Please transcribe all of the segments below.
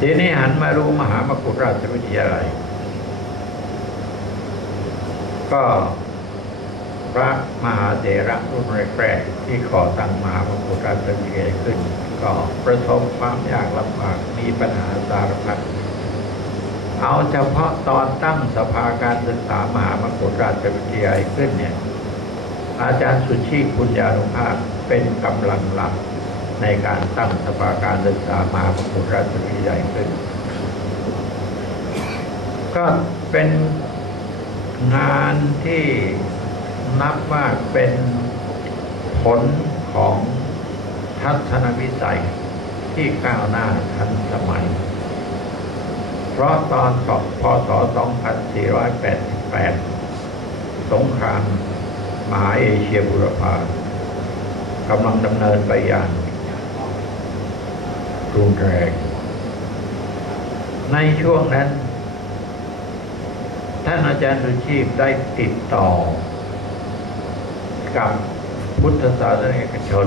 ทีนี้หันมารู้มหามกุฏราชวิทยาลัย ก็พระมหาเถระรุ่นแรกๆที่ก่อตั้งมหามกุฏราชวิทยาลัยขึ้น ก็ประสบความยากลำบากมีปัญหาสารพัดเอาเฉพาะตอนตั้งสภาการศึกษามหามกุฏราชวิทยาลัยขึ้นเนี่ยอาจารย์สุชีพคุณยานุภาพเป็นกำลังหลัก ในการตั้งสภาการศึกษามหามกุฏราชวิทยาลัยขึ้น ก็เป็นงานที่นับว่าเป็นผลของทัศนวิสัยที่ก้าวหน้าทันสมัย เพราะตอนพศ 2488 สงครามมหาเอเชียบุรพากำลังดำเนินไปอย่าง รุนแรง ในช่วงนั้น ท่านอาจารย์สุชีพได้ติดต่อ กับพุทธศาสนิกชน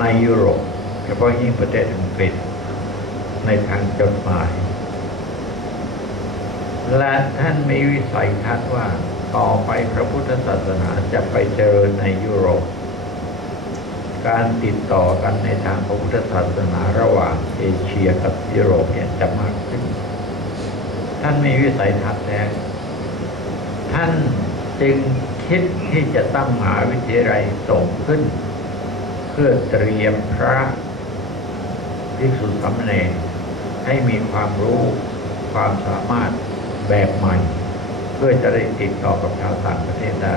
ในยุโรปเฉพาะยิ่งประเทศอังกฤษ ในทางจดหมาย และท่านมีวิสัยทัศน์ว่าต่อไปพระพุทธศาสนาจะไปเจริญในยุโรป การติดต่อกันในทางพระพุทธศาสนาระหว่างเอเชียกับยุโรปเนี่ยจะมากขึ้น ท่านมีวิสัยทัศน์แล้วท่านจึงคิดที่จะตั้งมหาวิทยาลัยส่งขึ้น เพื่อเตรียมพระภิกษุสามเณรให้มีความรู้ความสามารถแบบใหม่ เพื่อจะได้ติดต่อกับชาวต่างประเทศได้